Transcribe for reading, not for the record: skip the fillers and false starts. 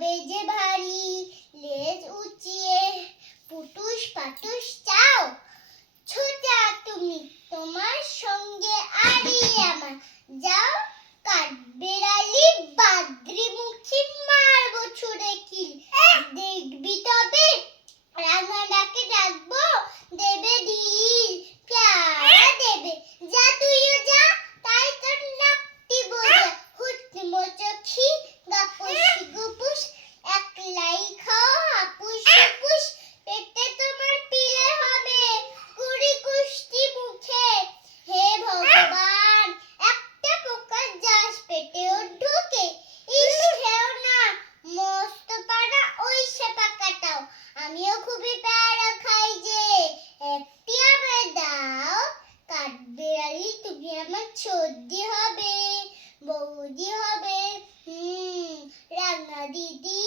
হবে যে ভারী, লেজ উঁচিয়ে পুটুস পাটুস চাও, ছোটা তুমি তোমার সঙ্গে আরি আমার, যাও কাঠবেড়ালি বাদ্রি মুখী মারবো ছুঁড়ে কিল, দেখবি তবে রাঙা ডাকে ডাকবো দেবে ঢিল, প্যারা দেবে যা তুইও যা, তাই তোর নাকটি বোঝা, হুটকি মোচক্ষি গাপুসি গুপুস, একলাই খাও হাপুস হুপুস, পেটে তোমার পিলে হবে কুড়ি কুষ্টি মুখে, হে ভগবান একটা পোকা যাস পেটেও ঢুকে, ইস খেও না মস্ত পাড়া ওই সে পাকাটাও, আমিও খুবই প্যারা খাই যে, একটি আমায় দাও, কাঠবিড়ালি তুমি আমার সর্দি হবে, বৌদি হবে, রাঙা দিদি